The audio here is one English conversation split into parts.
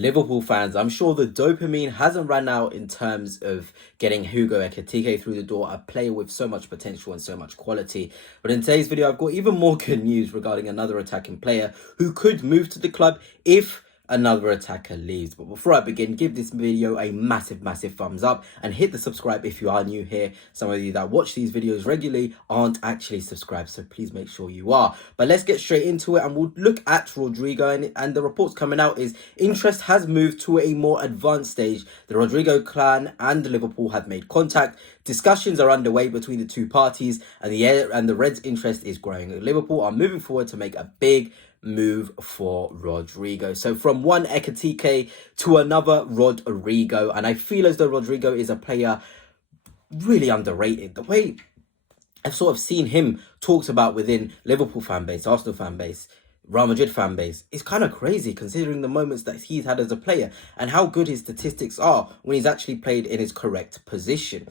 Liverpool fans, I'm sure the dopamine hasn't run out in terms of getting Hugo Ekitike through the door, a player with so much potential and so much quality. But in today's video, I've got even more good news regarding another attacking player who could move to the club if another attacker leaves. But before I begin, give this video a massive thumbs up and hit the subscribe if you are new here. Some of you that watch these videos regularly aren't actually subscribed, so please make sure you are. But let's get straight into it and we'll look at Rodrygo, and the reports coming out is interest has moved to a more advanced stage. The Rodrygo clan and Liverpool have made contact. Discussions are underway between the two parties, and the Reds' interest is growing. Liverpool are moving forward to make a big move for Rodrygo. So from one Ekitike to another Rodrygo, and I feel as though Rodrygo is a player really underrated. The way I've sort of seen him talked about within Liverpool fan base, Arsenal fan base, Real Madrid fan base, is kind of crazy considering the moments that he's had as a player and how good his statistics are when he's actually played in his correct position.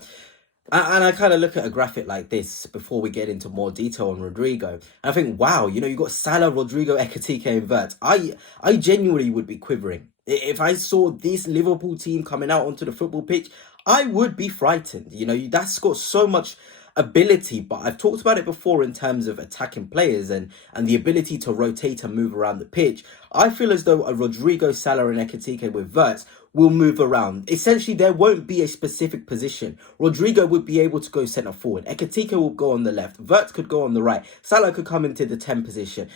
And I kind of look at a graphic like this before we get into more detail on Rodrygo. And I think, wow, you know, you got Salah, Rodrygo, Ekitike, and Vert. I genuinely would be quivering. If I saw this Liverpool team coming out onto the football pitch, I would be frightened. You know, that's got so much ability, but I've talked about it before in terms of attacking players and the ability to rotate and move around the pitch. I feel as though a Rodrygo, Salah, and Ekitike with Vert will move around. Essentially, there won't be a specific position. Rodrygo would be able to go centre forward. Ekitike will go on the left. Vert could go on the right. Salah could come into the 10 position.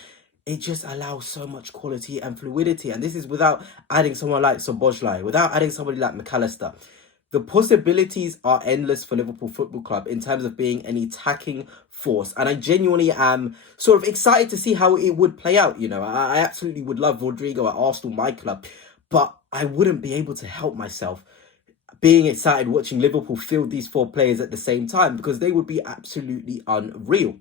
It just allows so much quality and fluidity. And this is without adding someone like Szoboszlai, without adding somebody like McAllister. The possibilities are endless for Liverpool Football Club in terms of being an attacking force. And I genuinely am sort of excited to see how it would play out. You know, I absolutely would love Rodrygo at Arsenal, my club. But I wouldn't be able to help myself being excited watching Liverpool field these four players at the same time, because they would be absolutely unreal.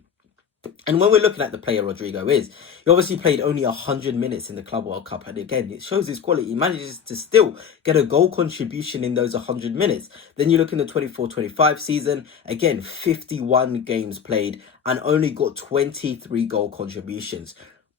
And when we're looking at the player Rodrygo is, he obviously played only 100 minutes in the Club World Cup. And again, it shows his quality. He manages to still get a goal contribution in those 100 minutes. Then you look in the 24-25 season, again, 51 games played and only got 23 goal contributions.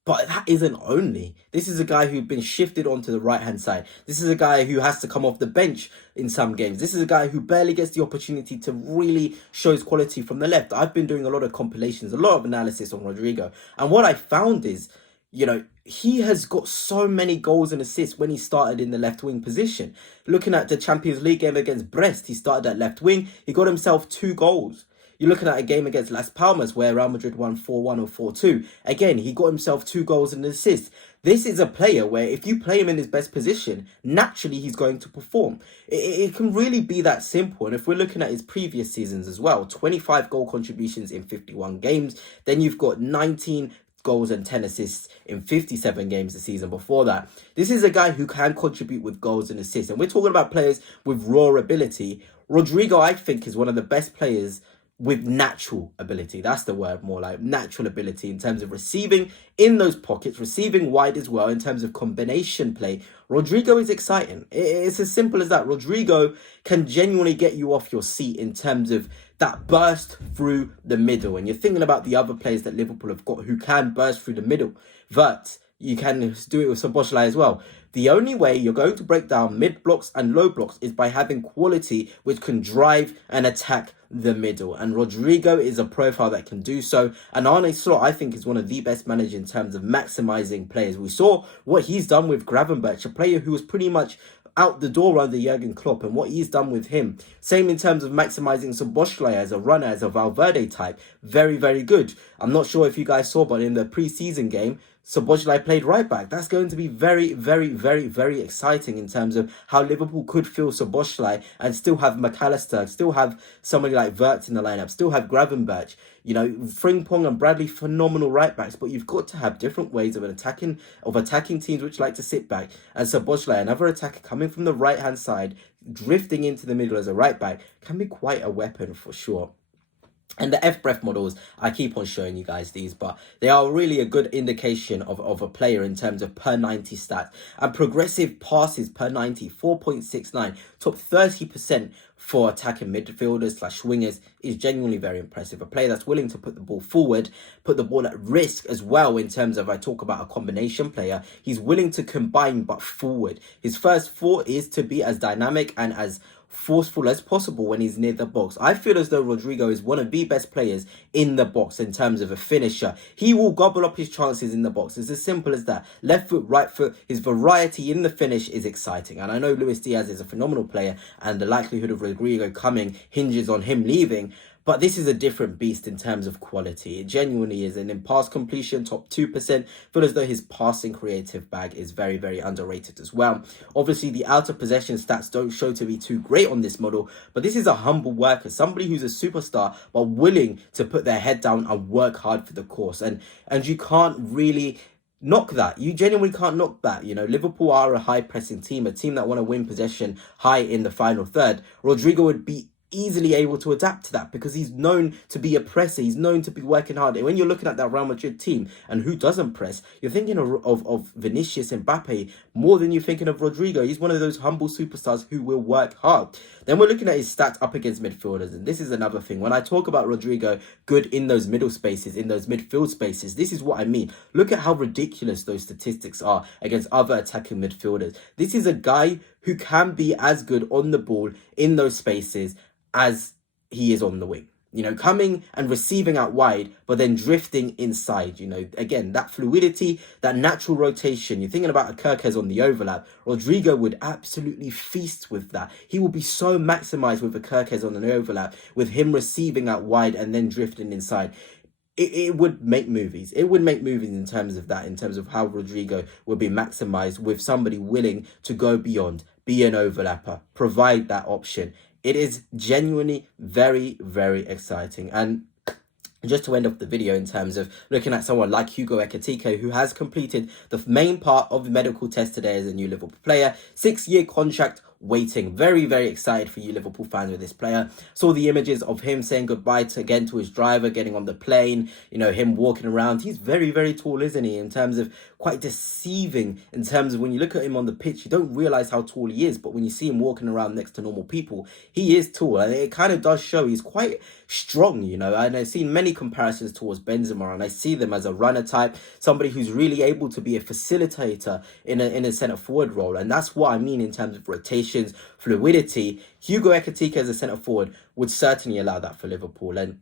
But that isn't only. This is a guy who's been shifted onto the right-hand side. This is a guy who has to come off the bench in some games. This is a guy who barely gets the opportunity to really show his quality from the left. I've been doing a lot of compilations, a lot of analysis on Rodrygo. And what I found is, you know, he has got so many goals and assists when he started in the left wing position. Looking at the Champions League game against Brest, he started at left wing. He got himself 2 goals. You're looking at a game against Las Palmas where Real Madrid won 4-1 or 4-2. Again, he got himself 2 goals and an assist. This is a player where if you play him in his best position, naturally he's going to perform. It can really be that simple. And if we're looking at his previous seasons as well, 25 goal contributions in 51 games. Then you've got 19 goals and 10 assists in 57 games the season before that. This is a guy who can contribute with goals and assists. And we're talking about players with raw ability. Rodrygo, I think, is one of the best players with natural ability. That's the word, more like natural ability in terms of receiving in those pockets, receiving wide as well in terms of combination play. Rodrygo is exciting. It's as simple as that. Rodrygo can genuinely get you off your seat in terms of that burst through the middle. And you're thinking about the other players that Liverpool have got who can burst through the middle. Vert, you can do it with Szoboszlai as well. The only way you're going to break down mid blocks and low blocks is by having quality which can drive and attack the middle. And Rodrygo is a profile that can do so. And Arne Slot, I think, is one of the best managers in terms of maximizing players. We saw what he's done with Gravenberch, a player who was pretty much out the door under Jurgen Klopp, and what he's done with him. Same in terms of maximizing Szoboszlai as a runner, as a Valverde type. Very, very good. I'm not sure if you guys saw, but in the pre-season game, Szoboszlai played right back. That's going to be very, very exciting in terms of how Liverpool could fill Szoboszlai and still have McAllister, still have somebody like Vert in the lineup, still have Gravenberch. You know, Frimpong and Bradley, phenomenal right backs, but you've got to have different ways of attacking teams which like to sit back. And Szoboszlai, another attacker coming from the right hand side, drifting into the middle as a right back, can be quite a weapon for sure. And the F-Breath models, I keep on showing you guys these, but they are really a good indication of a player in terms of per 90 stats. And progressive passes per 90, 4.69, top 30% for attacking midfielders / wingers is genuinely very impressive. A player that's willing to put the ball forward, put the ball at risk as well in terms of, I talk about a combination player. He's willing to combine but forward. His first thought is to be as dynamic and as forceful as possible when he's near the box. I feel as though Rodrygo is one of the best players in the box in terms of a finisher. He will gobble up his chances in the box. It's as simple as that. Left foot, right foot, his variety in the finish is exciting. And I know Luis Diaz is a phenomenal player and the likelihood of Rodrygo coming hinges on him leaving. But this is a different beast in terms of quality. It genuinely is. And in pass completion, top 2%. Feel as though his passing creative bag is very, very underrated as well. Obviously, the out of possession stats don't show to be too great on this model. But this is a humble worker. Somebody who's a superstar, but willing to put their head down and work hard for the course. And you can't really knock that. You genuinely can't knock that. You know, Liverpool are a high pressing team, a team that want to win possession high in the final third. Rodrygo would be easily able to adapt to that because he's known to be a presser. He's known to be working hard. And when you're looking at that Real Madrid team and who doesn't press, you're thinking of Vinicius and Mbappe more than you're thinking of Rodrygo. He's one of those humble superstars who will work hard. Then we're looking at his stats up against midfielders. And this is another thing. When I talk about Rodrygo good in those middle spaces, in those midfield spaces, this is what I mean. Look at how ridiculous those statistics are against other attacking midfielders. This is a guy who can be as good on the ball in those spaces as he is on the wing. You know, coming and receiving out wide, but then drifting inside. You know, again, that fluidity, that natural rotation. You're thinking about a Kirkes on the overlap. Rodrygo would absolutely feast with that. He will be so maximized with a Kirkes on an overlap, with him receiving out wide and then drifting inside. It would make movies. It would make movies in terms of that, in terms of how Rodrygo would be maximized with somebody willing to go beyond, be an overlapper, provide that option. It is genuinely very, very exciting. And just to end off the video in terms of looking at someone like Hugo Ekitike, who has completed the main part of the medical test today as a new Liverpool player, 6-year contract waiting. Very, very excited for you Liverpool fans with this player. Saw the images of him saying goodbye to his driver, getting on the plane, you know, him walking around. He's very, very tall, isn't he? In terms of quite deceiving, in terms of when you look at him on the pitch, you don't realize how tall he is. But when you see him walking around next to normal people, he is tall. And it kind of does show he's quite strong, you know. And I've seen many comparisons towards Benzema, and I see them as a runner type, somebody who's really able to be a facilitator in a centre forward role. And that's what I mean in terms of rotations, fluidity. Hugo Ekitike as a centre forward would certainly allow that for Liverpool. And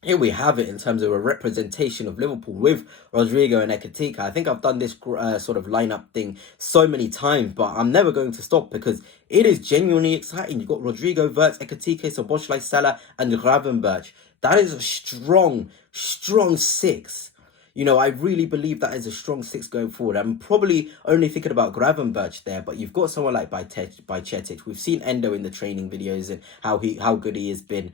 here we have it in terms of a representation of Liverpool with Rodrygo and Ekitike. I think I've done this sort of lineup thing so many times, but I'm never going to stop because it is genuinely exciting. You've got Rodrygo, Wirtz, Ekitike, Szoboszlai, Salah, and Gravenberch. That is a strong, strong six. You know, I really believe that is a strong six going forward. I'm probably only thinking about Gravenberch there, but you've got someone like Bajcetic. We've seen Endo in the training videos and how good he has been.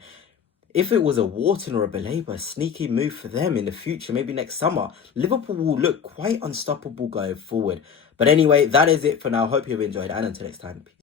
If it was a Wharton or a Baleba, a sneaky move for them in the future, maybe next summer, Liverpool will look quite unstoppable going forward. But anyway, that is it for now. Hope you've enjoyed, and until next time.